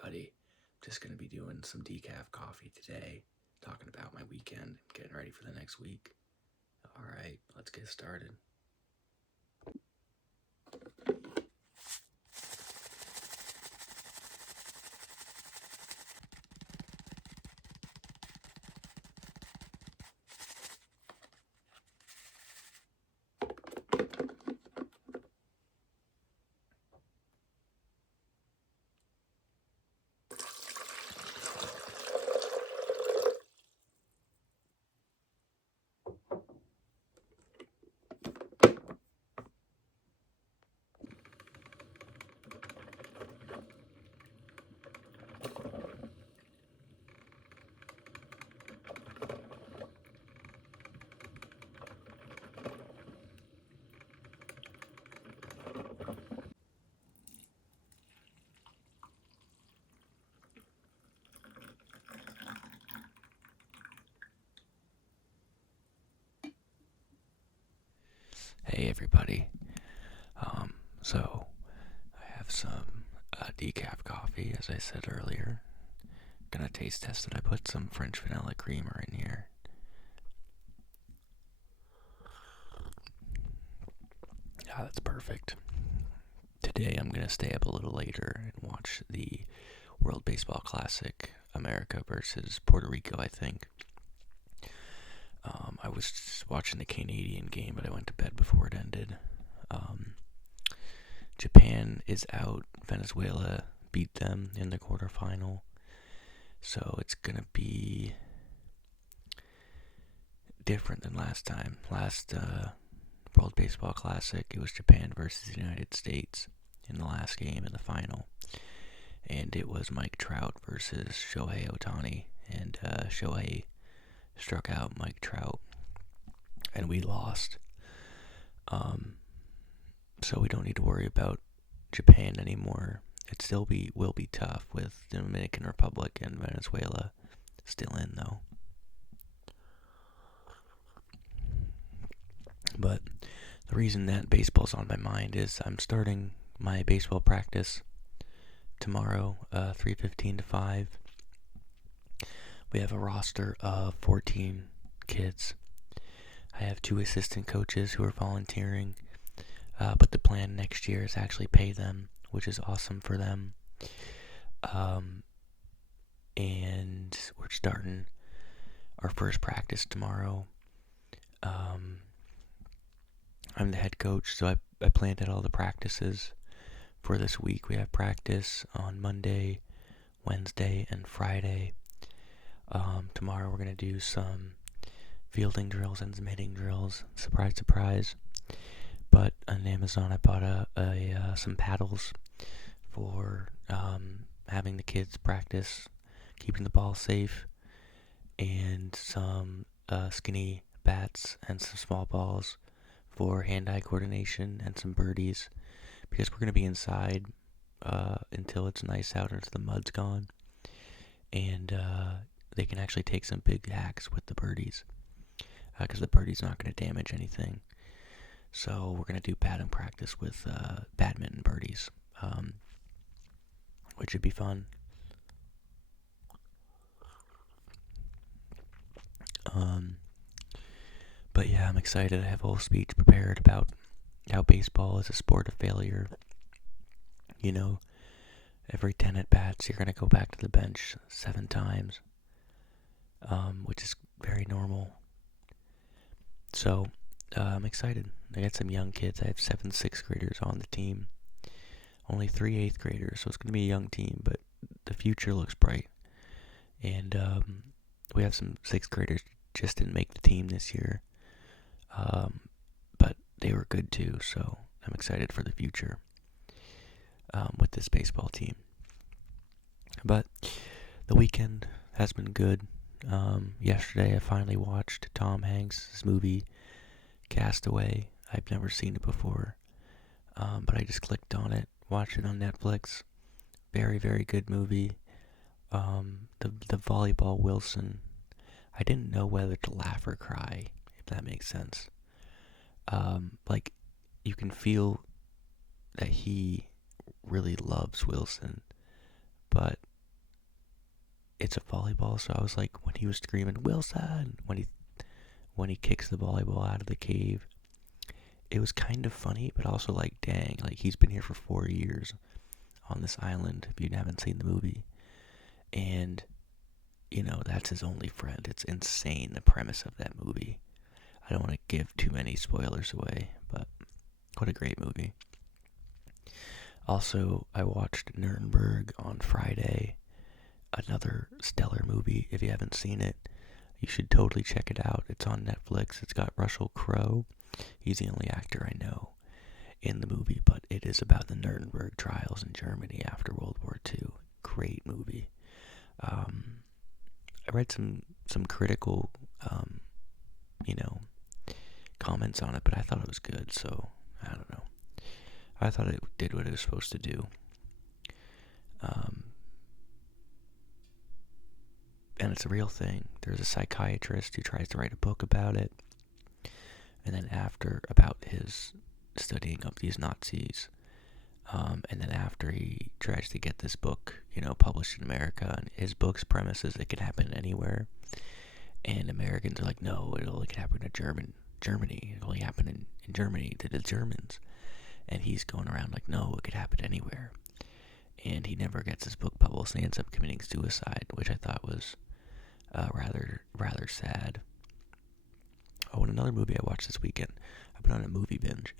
everybody. Just going to be doing some decaf coffee today, talking about my weekend, getting ready for the next week. All right, let's get started. Hey everybody. So I have some decaf coffee, as I said earlier. Gonna taste test it. I put some French vanilla creamer in here. That's perfect. Today I'm gonna stay up a little later and watch the World Baseball Classic, America versus Puerto Rico, I think. I was watching the Canadian game, but I went to bed before it ended. Japan is out. Venezuela beat them in the quarterfinal. So it's going to be different than last time. Last World Baseball Classic, it was Japan versus the United States in the last game in the final. And it was Mike Trout versus Shohei Ohtani. And Shohei struck out Mike Trout. And we lost. So we don't need to worry about Japan anymore. It still will be tough with the Dominican Republic and Venezuela still in, though. But the reason that baseball's on my mind is I'm starting my baseball practice tomorrow, 3:15 to 5. We have a roster of 14 kids. I have 2 assistant coaches who are volunteering, but the plan next year is actually pay them, which is awesome for them. And we're starting our first practice tomorrow. I'm the head coach, so I planned out all the practices for this week. We have practice on Monday, Wednesday, and Friday. Tomorrow we're going to do some fielding drills and some hitting drills. Surprise, surprise. But on Amazon I bought some paddles for having the kids practice keeping the ball safe, and some skinny bats and some small balls for hand-eye coordination, and some birdies, because we're going to be inside until it's nice out and the mud's gone, and they can actually take some big hacks with the birdies, because the birdie's not going to damage anything. So we're going to do batting practice with badminton birdies, which should be fun. But yeah, I'm excited. I have a whole speech prepared about how baseball is a sport of failure. You know, every 10 at-bats, you're going to go back to the bench 7 times, which is very normal. So, I'm excited. I got some young kids. I have 7 6th graders on the team. Only 3 8th graders, so it's going to be a young team, but the future looks bright. And we have some 6th graders just didn't make the team this year. But they were good too, so I'm excited for the future with this baseball team. But the weekend has been good. Yesterday I finally watched Tom Hanks' movie Castaway. I've never seen it before, but I just clicked on it, watched it on Netflix. Very, very good movie. The volleyball Wilson, I didn't know whether to laugh or cry, if that makes sense. Like, you can feel that he really loves Wilson, but it's a volleyball, so I was like, when he was screaming Wilson, when he kicks the volleyball out of the cave, it was kind of funny, but also like, dang, like he's been here for 4 years on this island. If you haven't seen the movie, and that's his only friend. It's insane, the premise of that movie. I don't want to give too many spoilers away, but what a great movie. Also, I watched Nuremberg on Friday, another stellar movie. If you haven't seen it, you should totally check it out. It's on Netflix. It's got Russell Crowe. He's the only actor I know in the movie, but it is about the Nuremberg trials in Germany after World War II. Great movie. I read some critical, comments on it, but I thought it was good, so I don't know. I thought it did what it was supposed to do. And it's a real thing. There's a psychiatrist who tries to write a book about it, and then about his studying of these Nazis, and then after he tries to get this book, published in America, and his book's premise is it could happen anywhere, and Americans are like, no, it only could happen to Germany. It only happened in Germany to the Germans, and he's going around like, no, it could happen anywhere, and he never gets his book published, and he ends up committing suicide, which I thought was rather sad. Oh, and another movie I watched this weekend. I've been on a movie binge.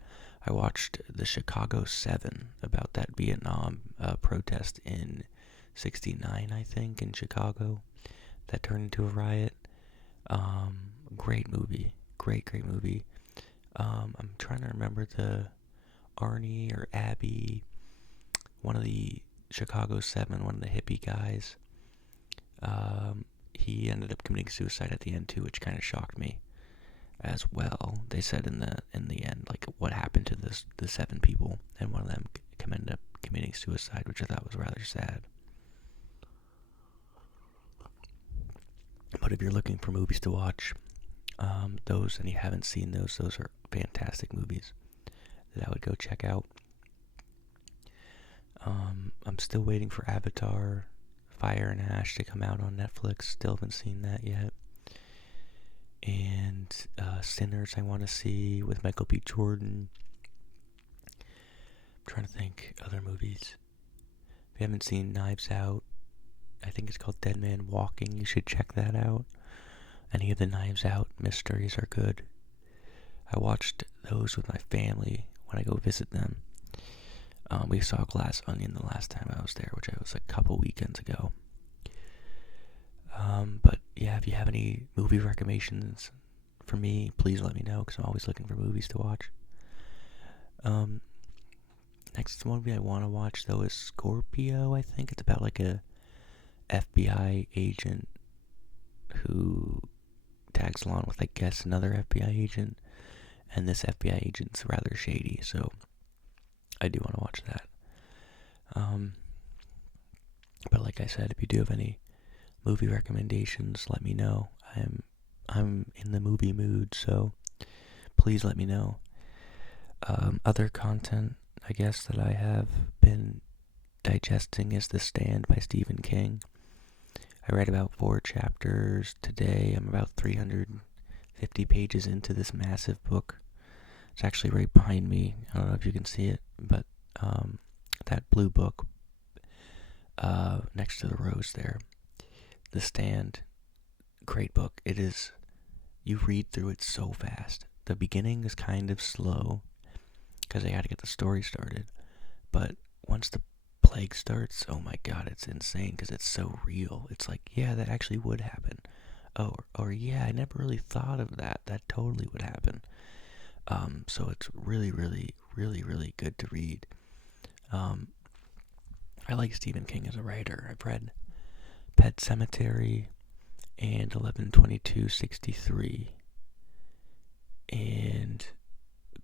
I watched the Chicago 7, about that Vietnam protest in '69, I think, in Chicago, that turned into a riot. Great movie. Great movie. I'm trying to remember the Arnie or Abby, one of the Chicago 7, one of the hippie guys. He ended up committing suicide at the end too, which kind of shocked me as well. They said in the end, like, what happened to the 7 people, and one of them ended up committing suicide, which I thought was rather sad. But if you're looking for movies to watch, those, and you haven't seen those are fantastic movies that I would go check out. I'm still waiting for Avatar, Fire and Ash to come out on Netflix. Still haven't seen that yet. And Sinners I want to see with Michael B. Jordan. I'm trying to think other movies. If you haven't seen Knives Out, I think it's called Dead Man Walking, you should check that out. Any of the Knives Out mysteries are good. I watched those with my family when I go visit them. We saw Glass Onion the last time I was there, which was a couple weekends ago. But yeah, if you have any movie recommendations for me, please let me know, because I'm always looking for movies to watch. Next movie I want to watch, though, is Scorpio, I think. It's about like a FBI agent who tags along with, I guess, another FBI agent, and this FBI agent's rather shady, so I do want to watch that. But like I said, if you do have any movie recommendations, let me know. I'm in the movie mood, so please let me know. Other content, I guess, that I have been digesting is The Stand by Stephen King. I read about 4 chapters today. I'm about 350 pages into this massive book. It's actually right behind me. I don't know if you can see it, but that blue book next to the rose there. The Stand, great book. It is, you read through it so fast. The beginning is kind of slow, because they had to get the story started. But once the plague starts, oh my god, it's insane, because it's so real. It's like, yeah, that actually would happen. Or yeah, I never really thought of that. That totally would happen. So it's really, really, really, really good to read. I like Stephen King as a writer. I've read Pet Sematary and 11/22/63, and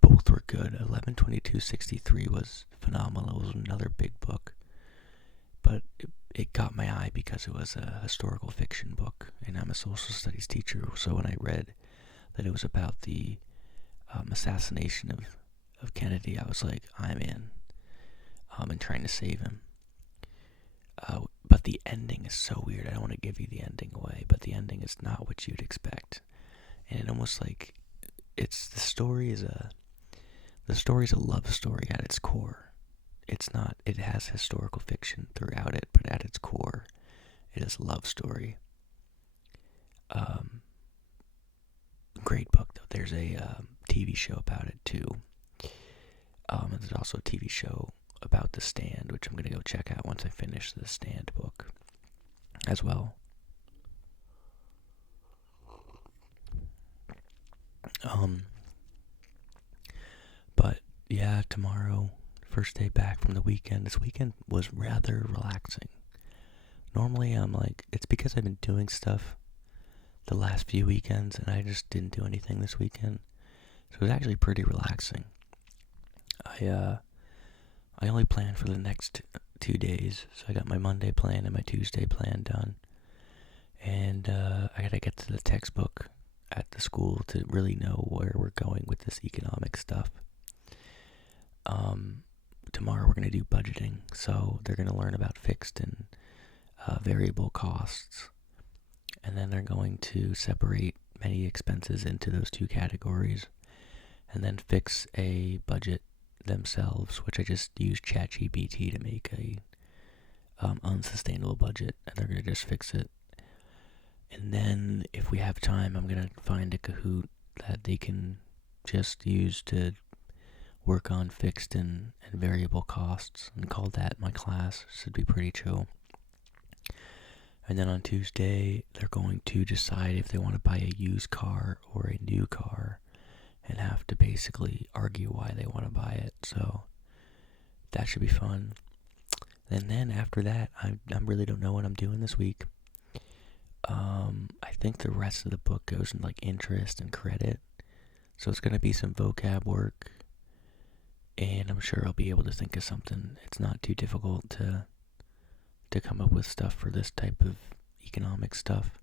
both were good. 11/22/63 was phenomenal. It was another big book, but it got my eye because it was a historical fiction book, and I'm a social studies teacher, so when I read that it was about the assassination of Kennedy, I was like, I'm in, and trying to save him. But the ending is so weird. I don't want to give you the ending away, but the ending is not what you'd expect. And it almost like the story's a love story at its core. It's not, it has historical fiction throughout it, but at its core, it is a love story. Great book, though. There's a TV show about it, too. And there's also a TV show about The Stand, which I'm going to go check out once I finish the Stand book as well. But yeah, tomorrow, first day back from the weekend. This weekend was rather relaxing. Normally I'm like, it's because I've been doing stuff the last few weekends and I just didn't do anything this weekend. So it was actually pretty relaxing. I only planned for the next 2 days, so I got my Monday plan and my Tuesday plan done. And I gotta get to the textbook at the school to really know where we're going with this economic stuff. Tomorrow we're gonna do budgeting, so they're gonna learn about fixed and variable costs. And then they're going to separate many expenses into those two categories and then fix a budget themselves, which I just used ChatGPT to make a unsustainable budget, and they're going to just fix it. And then if we have time, I'm going to find a Kahoot that they can just use to work on fixed and variable costs and call that my class. Should be pretty chill. And then on Tuesday, they're going to decide if they want to buy a used car or a new car and have to basically argue why they want to buy it. So that should be fun. And then after that, I really don't know what I'm doing this week. I think the rest of the book goes in like interest and credit. So it's going to be some vocab work. And I'm sure I'll be able to think of something. It's not too difficult to come up with stuff for this type of economic stuff.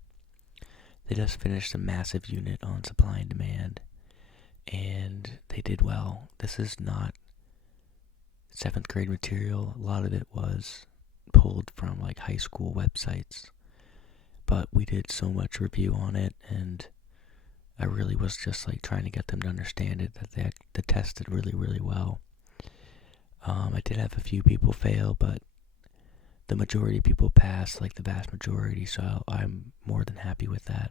They just finished a massive unit on supply and demand, and they did well. This is not 7th grade material. A lot of it was pulled from like high school websites, but we did so much review on it, and I really was just like trying to get them to understand it, that the test did really, really well. I did have a few people fail, but the majority of people passed, like the vast majority, so I'm more than happy with that.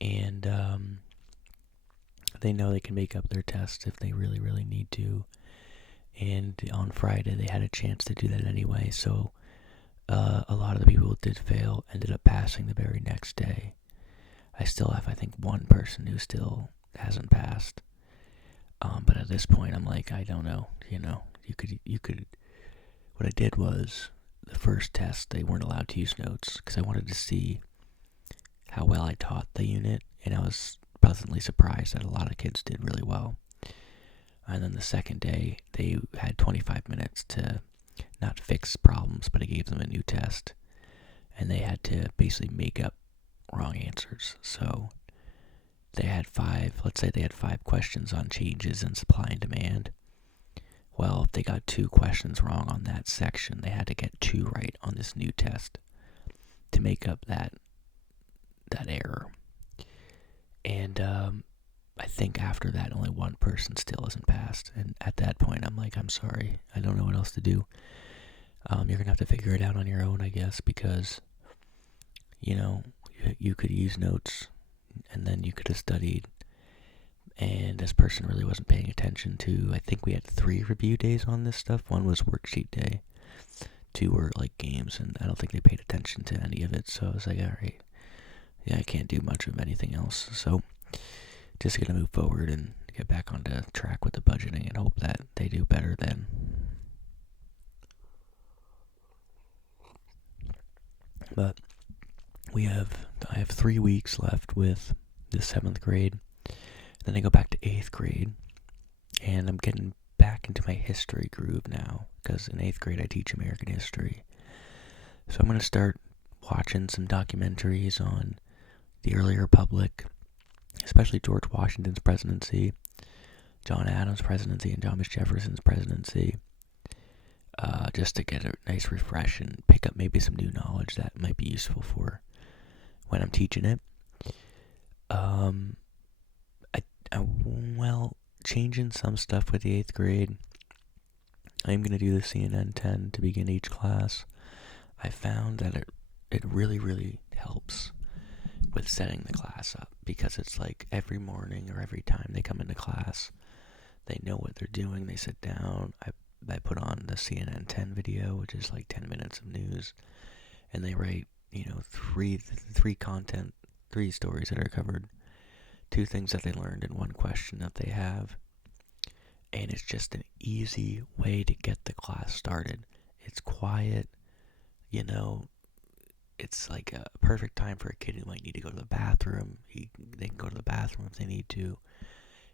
And they know they can make up their tests if they really, really need to. And on Friday, they had a chance to do that anyway, so a lot of the people who did fail ended up passing the very next day. I still have, I think, one person who still hasn't passed. But at this point, I'm like, I don't know, you could, what I did was, the first test, they weren't allowed to use notes, because I wanted to see how well I taught the unit, and I was pleasantly surprised that a lot of kids did really well. And then the second day, they had 25 minutes to not fix problems, but I gave them a new test, and they had to basically make up wrong answers. So they had let's say they had 5 questions on changes in supply and demand. Well, if they got 2 questions wrong on that section, they had to get 2 right on this new test to make up that error. And I think after that, only one person still isn't passed. And at that point, I'm like, I'm sorry, I don't know what else to do. You're going to have to figure it out on your own, I guess, because, you could use notes, and then you could have studied. And this person really wasn't paying attention to, I think we had 3 review days on this stuff. 1 was worksheet day. 2 were like games, and I don't think they paid attention to any of it. So I was like, alright, yeah, I can't do much of anything else. So just gonna move forward and get back onto track with the budgeting and hope that they do better then. But I have 3 weeks left with the 7th grade. Then I go back to 8th grade, and I'm getting back into my history groove now, because in 8th grade I teach American history. So I'm going to start watching some documentaries on the early republic, especially George Washington's presidency, John Adams' presidency, and Thomas Jefferson's presidency. just to get a nice refresh and pick up maybe some new knowledge that might be useful for when I'm teaching it. Well, changing some stuff with the 8th grade. I'm going to do the CNN 10 to begin each class. I found that it really, really helps with setting the class up, because it's like every morning or every time they come into class, they know what they're doing. They sit down. I put on the CNN 10 video, which is like 10 minutes of news, and they write, three stories that are covered, 2 things that they learned, and 1 question that they have. And it's just an easy way to get the class started. It's quiet, it's like a perfect time for a kid who might need to go to the bathroom. They can go to the bathroom if they need to,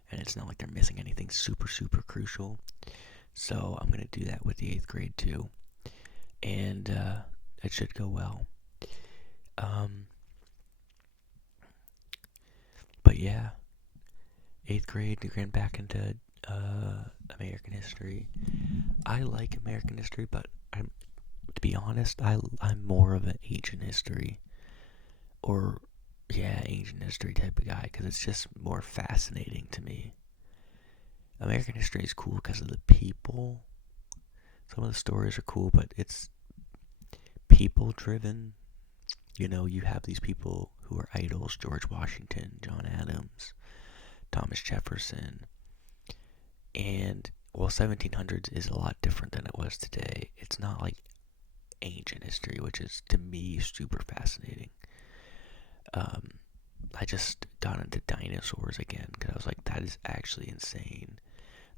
and it's not like they're missing anything super, super crucial. So I'm going to do that with the 8th grade too, and it should go well. But yeah, 8th grade, we ran back into American history. I like American history, but to be honest, I'm more of an ancient history, ancient history type of guy, because it's just more fascinating to me. American history is cool because of the people. Some of the stories are cool, but it's people driven. You have these people who are idols: George Washington, John Adams, Thomas Jefferson. And 1700s is a lot different than it was today. It's not like ancient history, which is, to me, super fascinating. I just got into dinosaurs again, because I was like, that is actually insane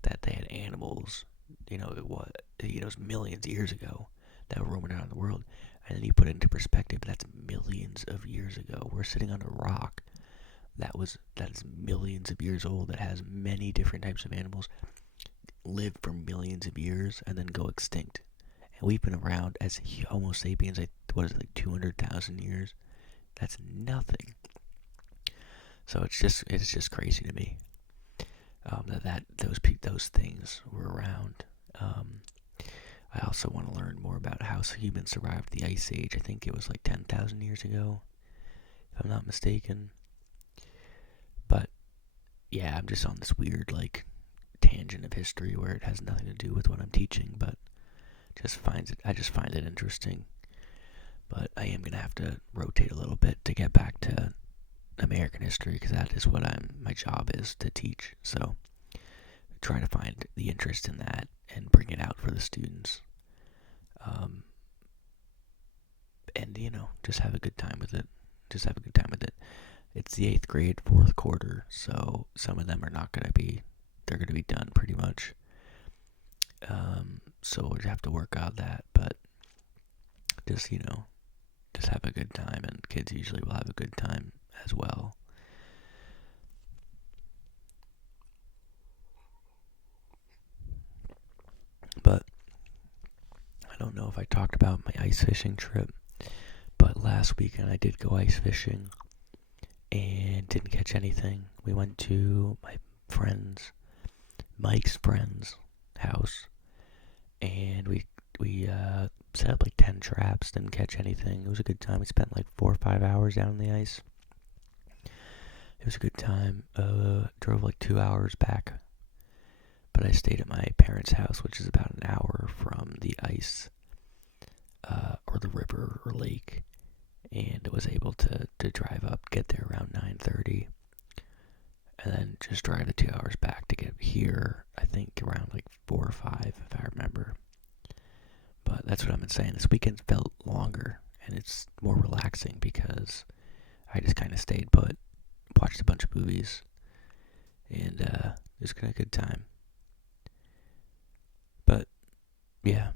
that they had animals, it was millions of years ago that were roaming around the world. And then you put it into perspective, that's millions of years ago. We're sitting on a rock that is millions of years old, that has many different types of animals, live for millions of years, and then go extinct. And we've been around as Homo sapiens, like 200,000 years? That's nothing. So it's just crazy to me that those things were around. I also want to learn more about how humans survived the Ice Age. I think it was like 10,000 years ago, if I'm not mistaken. But yeah, I'm just on this weird tangent of history where it has nothing to do with what I'm teaching, but I just find it interesting. But I am gonna have to rotate a little bit to get back to American history, because that is what my job is to teach. So try to find the interest in that and bring it out for the students. And just have a good time with it. It's the 8th grade, 4th quarter, so some of them are not going to be, they're going to be done pretty much. So we'll have to work out that, but just have a good time, and kids usually will have a good time as well. But I don't know if I talked about my ice fishing trip, but last weekend I did go ice fishing and didn't catch anything. We went to Mike's friend's house, and we set up like 10 traps, didn't catch anything. It was a good time. We spent like 4 or 5 hours down on the ice. It was a good time. Drove like 2 hours back, but I stayed at my parents' house, which is about an hour from the ice, or the river or lake, and was able to drive up, get there around 9:30, and then just drive the 2 hours back to get here, I think around like 4 or 5, if I remember. But that's what I've been saying. This weekend felt longer, and it's more relaxing because I just kind of stayed put, watched a bunch of movies, and just had a good time. But yeah,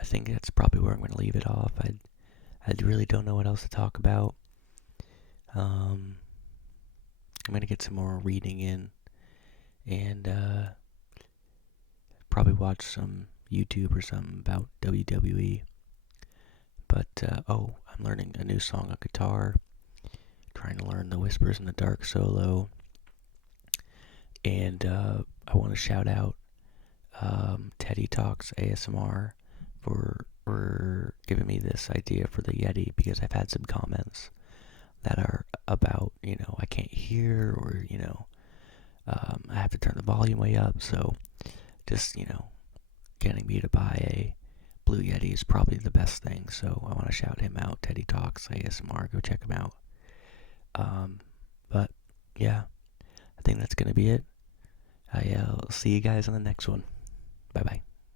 I think that's probably where I'm going to leave it off. I really don't know what else to talk about. I'm going to get some more reading in, and probably watch some YouTube or something about WWE. But I'm learning a new song on guitar, trying to learn the Whispers in the Dark solo. And I want to shout out Teddy Talks ASMR. for giving me this idea for the Yeti, because I've had some comments that are about, I can't hear, or, I have to turn the volume way up. So just, getting me to buy a Blue Yeti is probably the best thing. So I want to shout him out. Teddy Talks ASMR. Go check him out. But yeah, I think that's going to be it. I'll see you guys on the next one. Bye bye.